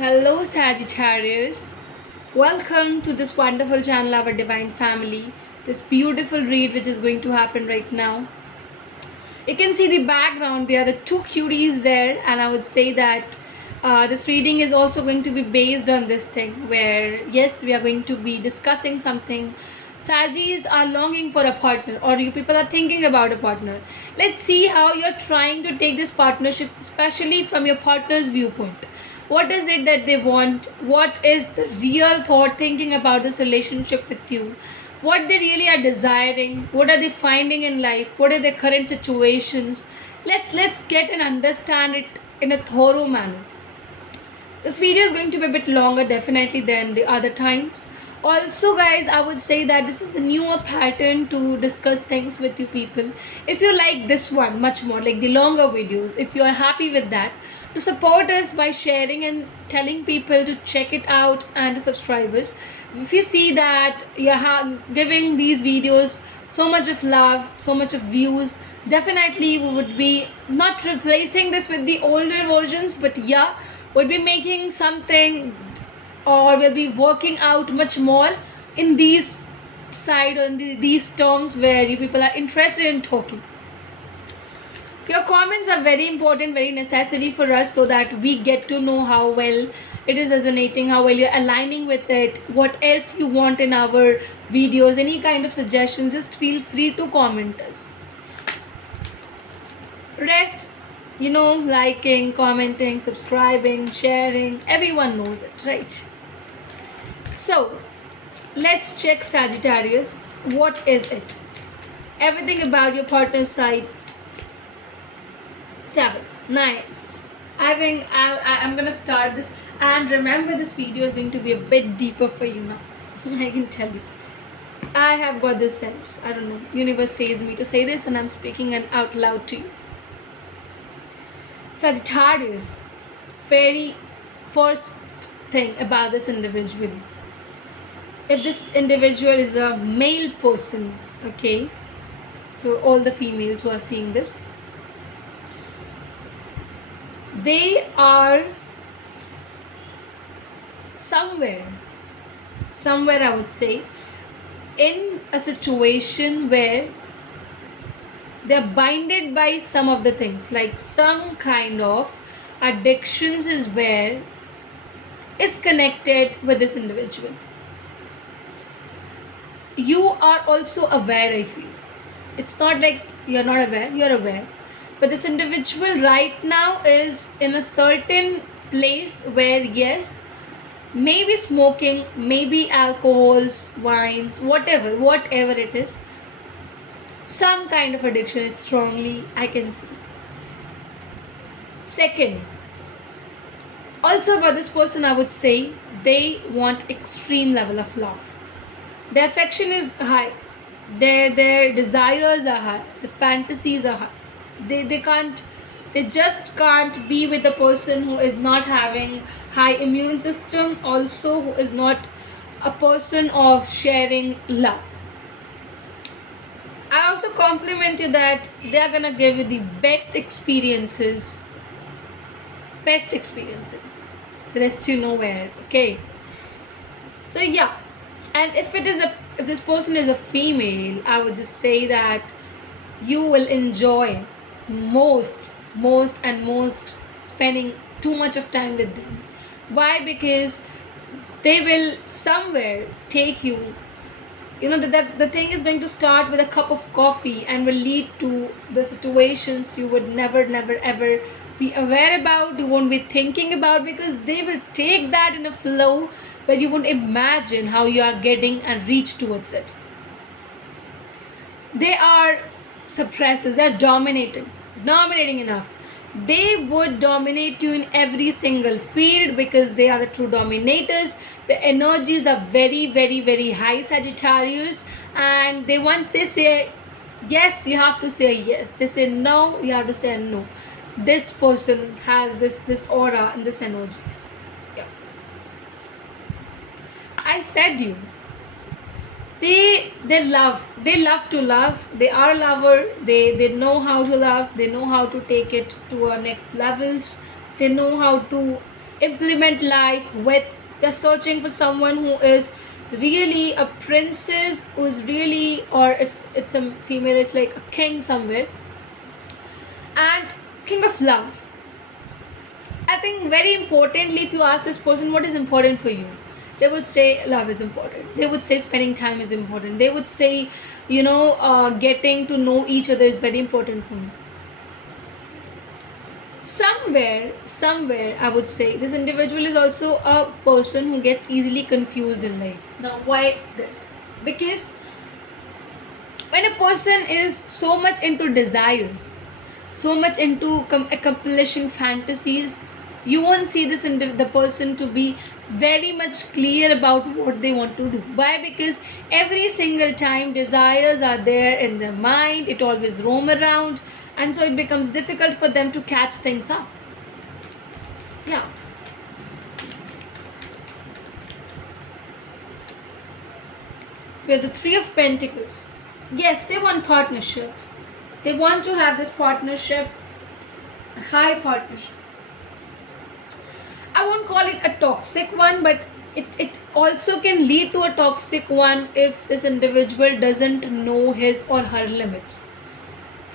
Hello, Sagittarius. Welcome to this wonderful channel, our divine family. This beautiful read, which is going to happen right now. You can see the background, there are the two cuties there, and I would say that this reading is also going to be based on this thing where, yes, we are going to be discussing something. Sagis are longing for a partner, or you people are thinking about a partner. Let's see how you're trying to take this partnership, especially from your partner's viewpoint. What is it that they want? What is the real thought thinking about this relationship with you? What they really are desiring, what are they finding in life, what are their current situations. Let's get and understand it in a thorough manner. This video is going to be a bit longer definitely than the other times. Also guys, I would say that this is a newer pattern to discuss things with you people. If you like this one much more, like the longer videos, if you are happy with that, to support us by sharing and telling people to check it out and to subscribe us. If you see that you're giving these videos so much of love, so much of views, definitely we would be not replacing this with the older versions, but yeah, would be making something, or will be working out much more in these side or in these terms where you people are interested in talking. Your comments are very important, very necessary for us, so that we get to know how well it is resonating, how well you're aligning with it, what else you want in our videos, any kind of suggestions, just feel free to comment us. Rest, liking, commenting, subscribing, sharing, everyone knows it, right? So let's check Sagittarius. What is it? Everything about your partner's side. Devil. Nice. I think I'm gonna start this, and remember this video is going to be a bit deeper for you now. I can tell you. I have got this sense. I don't know. Universe says me to say this, and I'm speaking it out loud to you. Sagittarius. Very first thing about this individual. If this individual is a male person, okay, so all the females who are seeing this, they are somewhere I would say in a situation where they're binded by some of the things, like some kind of addictions is connected with this individual. You are also aware, I feel. It's not like you're not aware, you're aware. But this individual right now is in a certain place where, yes, maybe smoking, maybe alcohols, wines, whatever it is, some kind of addiction is strongly, I can see. Second, also about this person, I would say they want extreme level of love. Their affection is high, their desires are high, the fantasies are high. They just can't be with a person who is not having high immune system, also who is not a person of sharing love. I also compliment you that they are gonna give you the best experiences. Rest you nowhere, okay? So yeah, and if this person is a female, I would just say that you will enjoy most spending too much of time with them. Why? Because they will somewhere take you, the thing is going to start with a cup of coffee and will lead to the situations you would never ever be aware about, you won't be thinking about, because they will take that in a flow where you won't imagine how you are getting and reach towards it. They are suppressors, they're dominating enough. They would dominate you in every single field because they are the true dominators. The energies are very high, Sagittarius, and once they say yes, you have to say yes. They say no, you have to say no. This person has this aura and this energies. Yeah. I said you, they love to love. They are a lover. They know how to love. They know how to take it to our next levels. They know how to implement life with. They're searching for someone who is really a princess, who is really, or if it's a female, it's like a king somewhere, and king of love. I think very importantly, if you ask this person what is important for you, they would say love is important. They would say spending time is important. They would say, getting to know each other is very important for me. Somewhere, I would say this individual is also a person who gets easily confused in life. Now, why this? Because when a person is so much into desires, so much into accomplishing fantasies, you won't see the person to be very much clear about what they want to do. Why? Because every single time desires are there in their mind, it always roam around, and so it becomes difficult for them to catch things up. Yeah. We have the Three of Pentacles. Yes, they want partnership. They want to have this partnership, a high partnership. I won't call it a toxic one, but it also can lead to a toxic one if this individual doesn't know his or her limits.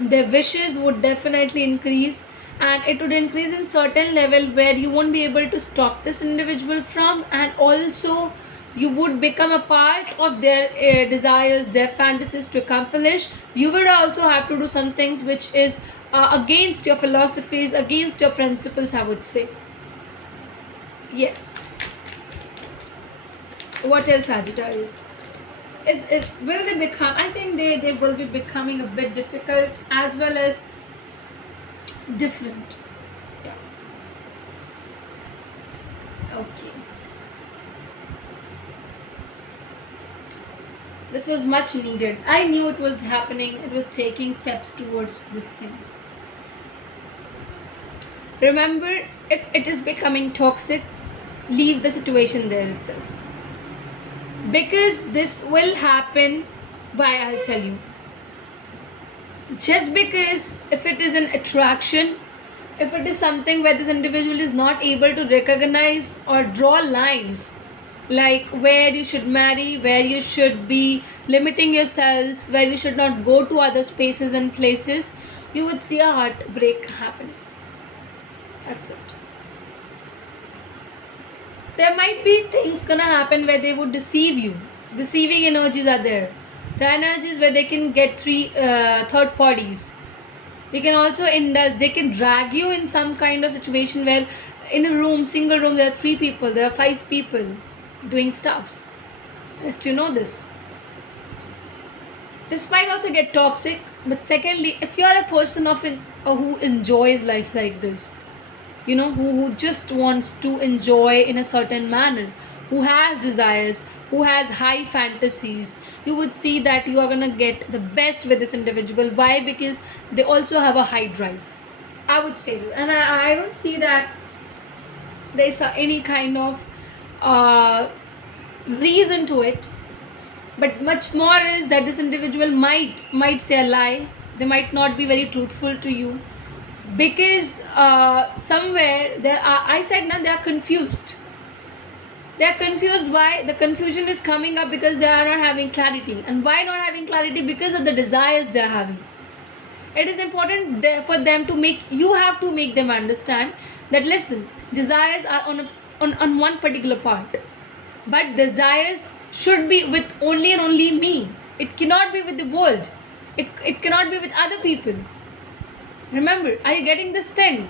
Their wishes would definitely increase, and it would increase in certain level where you won't be able to stop this individual from, and also you would become a part of their desires, their fantasies to accomplish. You would also have to do some things which is against your philosophies, against your principles, I would say. Yes. What else, Sagittarius? Will they become? I think they will be becoming a bit difficult as well as different. Yeah. Okay. This was much needed. I knew it was happening. It was taking steps towards this thing. Remember, if it is becoming toxic, leave the situation there itself. Because this will happen, why, I'll tell you. Just because if it is an attraction, if it is something where this individual is not able to recognize or draw lines, like where you should marry, where you should be limiting yourselves, where you should not go to other spaces and places, you would see a heartbreak happening. That's it. There might be things gonna happen where they would deceive you. Deceiving energies are there. The energies where they can get third parties. They can also indulge. They can drag you in some kind of situation where in a room, single room, there are 3 people, there are 5 people doing stuffs. Just you know this. This might also get toxic, but secondly, if you are a person who enjoys life like this, who just wants to enjoy in a certain manner, who has desires, who has high fantasies, you would see that you are gonna get the best with this individual. Why? Because they also have a high drive, I would say this. And I don't see that there's any kind of reason to it, but much more is that this individual might say a lie. They might not be very truthful to you, because somewhere there are, I said now, they are confused. They are confused. Why? The confusion is coming up because they are not having clarity. And why not having clarity? Because of the desires they are having. It is important for them to you have to make them understand that, listen, desires are on one particular part, but desires should be with only and only me. It cannot be with the world. It cannot be with other people. Remember, are you getting this thing?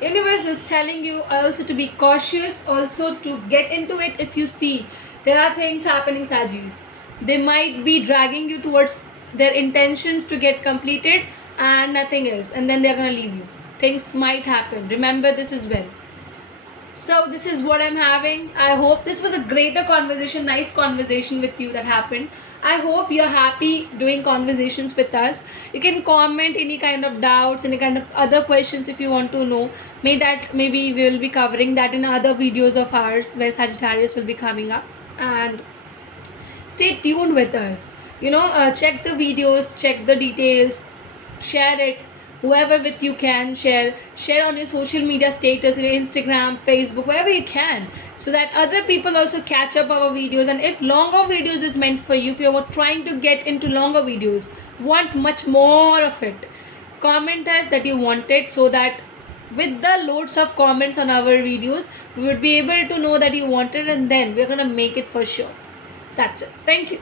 Universe is telling you also to be cautious, also to get into it. If you see there are things happening, Sagittarius, they might be dragging you towards their intentions to get completed and nothing else, and then they're gonna leave you. Things might happen. Remember this as well. So this is what I'm having. I hope this was a greater conversation, nice conversation with you that happened. I hope you're happy doing conversations with us. You can comment any kind of doubts, any kind of other questions if you want to know. Maybe we will be covering that in other videos of ours where Sagittarius will be coming up. And stay tuned with us. Check the videos, check the details, share it, whoever with you can share on your social media status, your Instagram, Facebook, wherever you can, so that other people also catch up our videos. And if longer videos is meant for you, if you're trying to get into longer videos, want much more of it, comment us that you want it, so that with the loads of comments on our videos, we would be able to know that you want it, and then we're gonna make it for sure. That's it. Thank you.